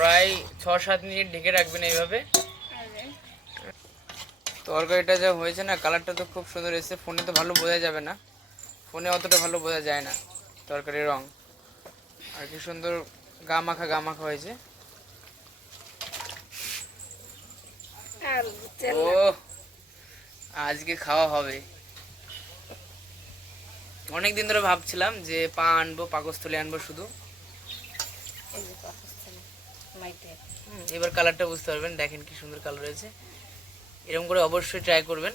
প্রায় 6-7 মিনিট ঢেকে রাখবেন এইভাবে। তরকারিটা যা হয়েছে না, কালারটা তো খুব সুন্দর এসেছে। ফোনে তো ভালো বোঝা যাবে না, ফোনে অতটা ভালো বোঝা যায় না তরকারির রং। আর কি সুন্দর গা মাখা হয়েছে। ও আজকে খাওয়া হবে। অনেকদিন ধরে ভাবছিলাম যে পা আনবো, পাকস্থলী আনবো শুধু। এবার কালারটা বুঝতে পারবেন, দেখেন কি সুন্দর কালার হয়েছে। এরকম করে অবশ্যই ট্রাই করবেন।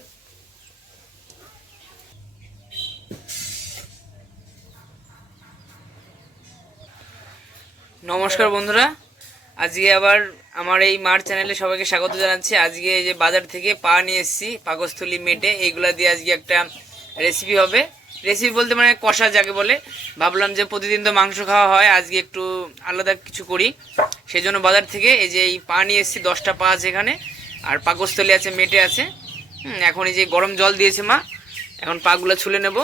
নমস্কার বন্ধুরা, আজকে আবার আমার এই মার চ্যানেলে সবাইকে স্বাগত জানাচ্ছি। আজকে এই যে বাজার থেকে পা নিয়ে এসেছি, পাকস্থলী, মেটে, এইগুলা দিয়ে আজকে একটা রেসিপি হবে। রেসিপি বলতে মানে কষা যাকে বলে। ভাবলাম যে প্রতিদিন তো মাংস খাওয়া হয়, আজকে একটু আলাদা কিছু করি। সেই জন্য বাজার থেকে এই যে এই পা নিয়ে এসেছি, 10টা পা আছে এখানে। আর পাকস্থলী আছে, মেটে আছে। এখন এই যে গরম জল দিয়েছে মা, এখন পাগুলো ছুলে নেব।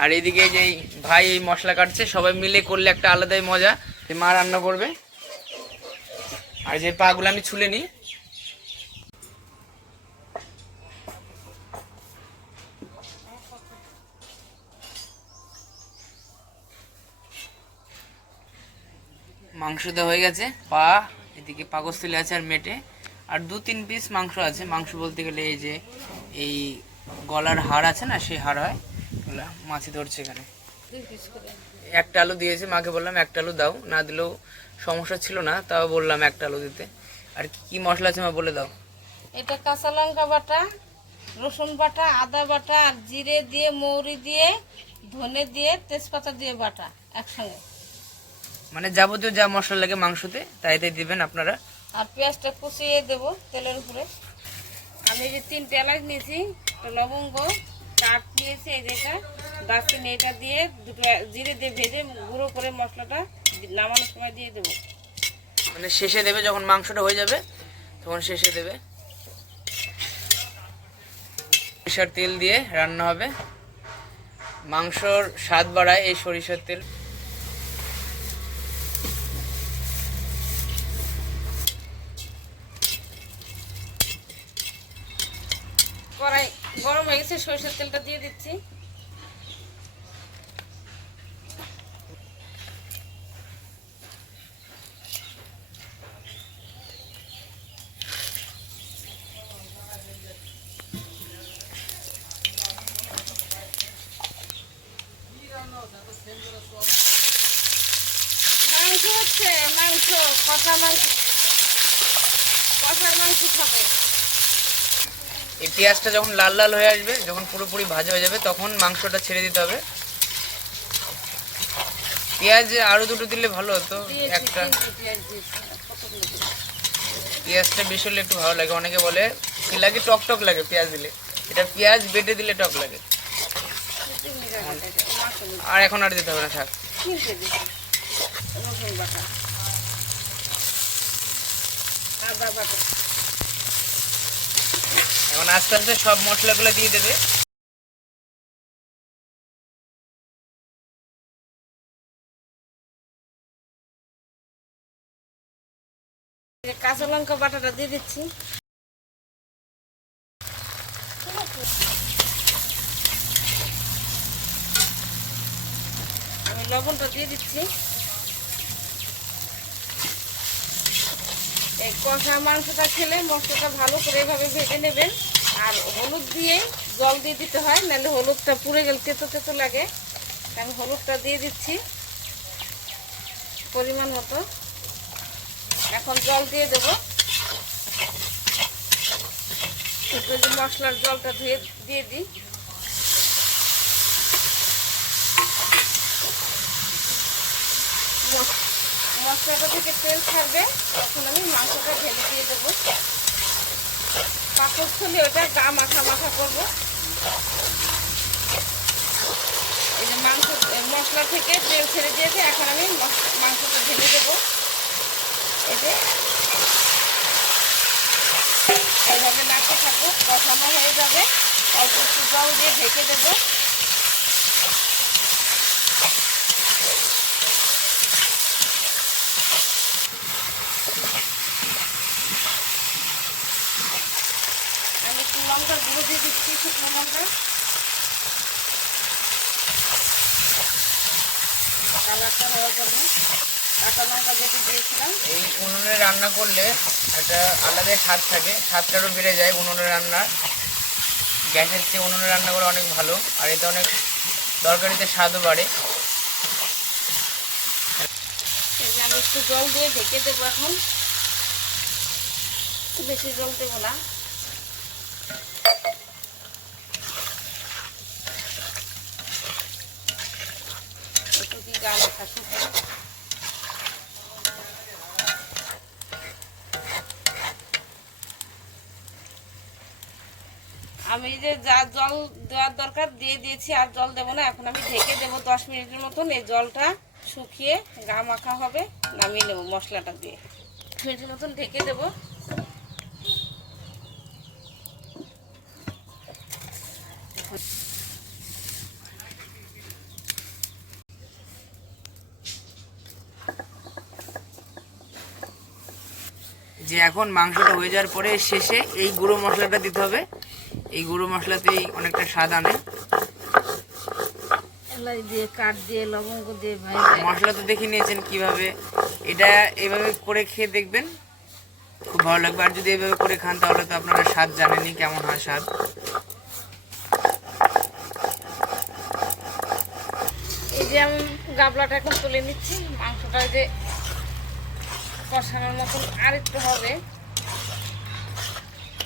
আর এইদিকে যে ভাই এই মশলা কাটছে, সবাই মিলে করলে একটা আলাদাই মজা। মা রান্না করবে। আর যে পাগুলো আমি ছুলে নিই। মাংস দেওয়া হয়ে গেছে, পা এদিকে পাকস্থলী আছে আর মেটে। আর 2-3 পিস মাংস আছে। মাংস বলতে গেলে এই যে এই গলার হাড় আছে না, সেই হাড় হয়। মাছি ধরছে এখানে। একটা আলু দিয়েছে, মাকে বললাম একটা আলু দাও, না দিলেও সমস্যা ছিল না, তাও বললাম একটা আলু দিতে। আর কি মশলা আছে মা বলে দাও। এটা কাঁচা লঙ্কা বাটা, রসুন বাটা, আদা বাটা, আর জিরে দিয়ে, মৌরি দিয়ে, ধনে দিয়ে, তেজপাতা দিয়ে বাটা একসঙ্গে। মানে যাবতীয় যা মশলা লাগে মাংসতে তাই দিবেন আপনারা। আর পেঁয়াজটা কুচিয়ে দেব তেলের উপরে। আমি যে 3 এলাচ নিয়েছি, লবঙ্গ, কাঠ নিয়েছি, এই যেটা দারচিনি, এটা দিয়ে 2 জিরে দিয়ে ভেজে গুঁড়ো করে মশলাটা নামানোর সময় দিয়ে দেবো। মানে শেষে দেবে, যখন মাংসটা হয়ে যাবে তখন শেষে দেবে। সরিষার তেল দিয়ে রান্না হবে, মাংসর স্বাদ বাড়ায় এই সরিষার তেল। কড়াই গরম হয়ে গেছে, সরিষার তেলটা দিয়ে দিচ্ছি। মাংস হচ্ছে, মাংস কষা মাংস, কষার মাংস খাবে। এই পেঁয়াজটা যখন লাল লাল হয়ে আসবে, যখন পুরোপুরি ভাজা হয়ে যাবে, তখন মাংসটা ছেড়ে দিতে হবে। পেঁয়াজ আরো 2টো দিলে ভালো হতো। একটা পেঁয়াজটা বেশি হলে একটু ভালো লাগে। অনেকে বলে কি লাগে, টক টক লাগে পেঁয়াজ দিলে। এটা পেঁয়াজ বেটে দিলে টক লাগে। আর এখন আর দিতে হবে না, থাক। এখন আস্তে আস্তে সব মশলাগুলো দিয়ে দেবে। কাঁচা লঙ্কা বাটাটা দিয়ে দিচ্ছি। আমি লবণটা দিয়ে দিচ্ছি। এই কষা মাংসটা খেলে মশলাটা ভালো করে এভাবে ভেজে নেবেন। আর হলুদ দিয়ে জল দিয়ে দিতে হয়, নাহলে হলুদটা পুড়ে গেলে তেতো তেতো লাগে। আমি হলুদটা দিয়ে দিচ্ছি পরিমাণ মতো। এখন জল দিয়ে দেবো। একটু মশলার জলটা ধুয়ে দিয়ে দিই। মশলাটা থেকে তেল ছাড়বে, তখন আমি মাংসটা ঢেলে দিয়ে দেবো। পাকস্থলী ওটা গা মাখা মাখা করবো। এই যে মাংস মশলা থেকে তেল ছেড়ে দিয়েছে, এখন আমি মাংসটা ঢেলে দেবো। এই যে এইভাবে নাড়তে থাকবো, কষানো হয়ে যাবে। অল্প একটু জল দিয়ে ঢেকে দেবো। লঙ্কার গুঁড়ো দিয়ে দিচ্ছি, শুকনো লঙ্কা, কালারটা হওয়ার জন্য কাঁচা লঙ্কা যেটা দিয়েছিলাম। এই উনুনে রান্না করলে একটা আলাদা স্বাদ থাকে, স্বাদটারও বেড়ে যায় উনুনের রান্নার। গ্যাসের চেয়ে উনুনে রান্না করে অনেক ভালো, আর এতে অনেক তরকারিতে স্বাদও বাড়ে। এই যে আমি একটু জল দিয়ে ঢেকে দেবো, এখন বেশি জল দেবো না। একটু কি গা মাখা শুকনো। আমি যে যা জল দেওয়ার দরকার দিয়ে দিয়েছি, আর জল দেবো না। এখন আমি ঢেকে দেবো 10 মিনিটের মতন। এই জলটা শুকিয়ে গা মাখা হবে, নামিয়ে নেবো মশলাটা দিয়ে। 10 মিনিটের মতন ঢেকে দেবো। যে এখন মাংসটা হয়ে যাওয়ার পরে শেষে এই গুঁড়ো মশলাটা দিতে হবে। এই গুঁড়ো মশলাতেই অনেকটা স্বাদ আনে। এলাচ দিয়ে, কাঠ দিয়ে, লবঙ্গ দিয়ে মশলা তো দেখে নিয়েছেন কিভাবে। এটা এভাবে করে খেয়ে দেখবেন, খুব ভালো লাগবে। আর যদি এভাবে করে খান তাহলে তো আপনারা স্বাদ জানেনই কেমন হয় স্বাদ। এই যে আমি গাবলাটা এখন তুলে নিচ্ছি। মাংসটা যে কষানোর মতন আর একটু হবে,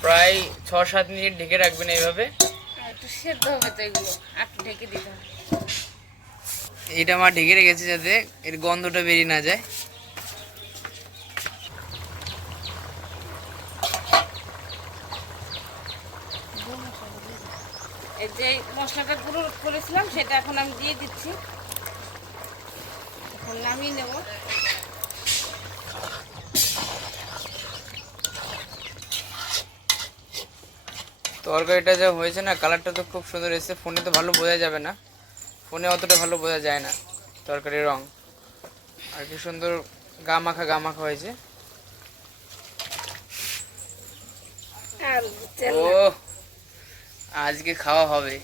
প্রায় 6-7 মিনিট ঢেকে রাখবেন এইভাবে। আর একটু সেদ্ধ হবে তো, এগুলো আর একটু ঢেকে দিতে হবে। এটা আমার ঢেকে রেখেছে যাতে এর গন্ধটা বেরিয়ে না যায়। এই যে মশলাটা গুঁড়ো করেছিলাম সেটা এখন আমি দিয়ে দিচ্ছি। এখন নামিয়ে নেব। তরকারিটা যা হয়েছে না, কালারটা তো খুব সুন্দর এসেছে। ফোনে তো ভালো বোঝা যাবে না, ফোনে অতটা ভালো বোঝা যায় না তরকারির রং। আর কি সুন্দর গা মাখা হয়েছে। আর ও আজকে খাওয়া হবে।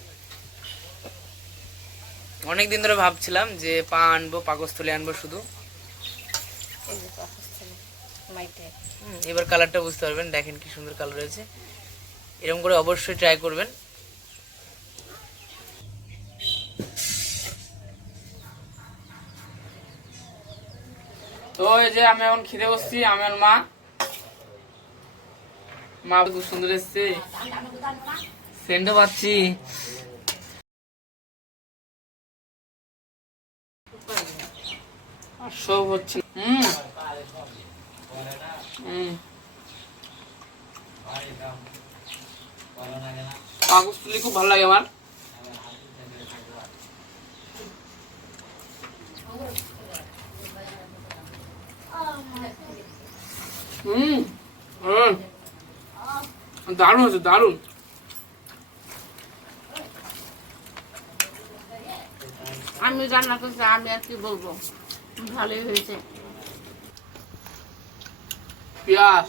অনেকদিন ধরে ভাবছিলাম যে পা আনবো, পাকস্থলী আনবো শুধু। এই যে পাকস্থলী মাইটে। এবার কালারটা বুঝতে পারবেন, দেখেন কি সুন্দর কালার হয়েছে। এরকম করে অবশ্যই ট্রাই করবেন। তো এই যে আমি এখন খেতে বসছি, আমি আর মা খুব সুন্দর এসছে, সেন্টও পাচ্ছি। আর সব হচ্ছে পাকস্থলী খুব ভালো লাগে আমার। দারুণ হচ্ছে, দারুণ। আমি রান্না করছি, আমি আর কি বলবো, ভালোই হয়েছে। পেঁয়াজ